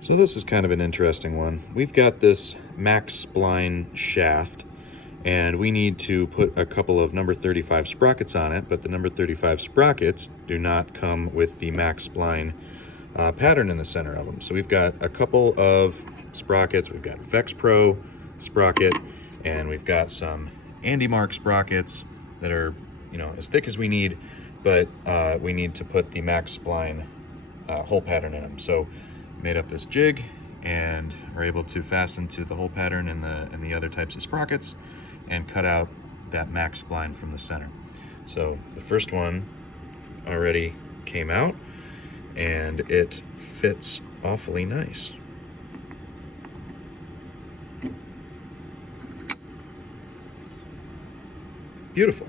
So this is kind of an interesting one. We've got this Max Spline shaft, and we need to put a couple of number 35 sprockets on it, but the number 35 sprockets do not come with the Max Spline pattern in the center of them. So we've got a couple of sprockets. We've got Vex Pro sprocket, and we've got some Andy Mark sprockets that are, you know, as thick as we need, but we need to put the Max Spline hole pattern in them. So made up this jig and we're able to fasten to the hole pattern in the other types of sprockets and cut out that Max Spline from the center. So the first one already came out and it fits awfully nice. Beautiful.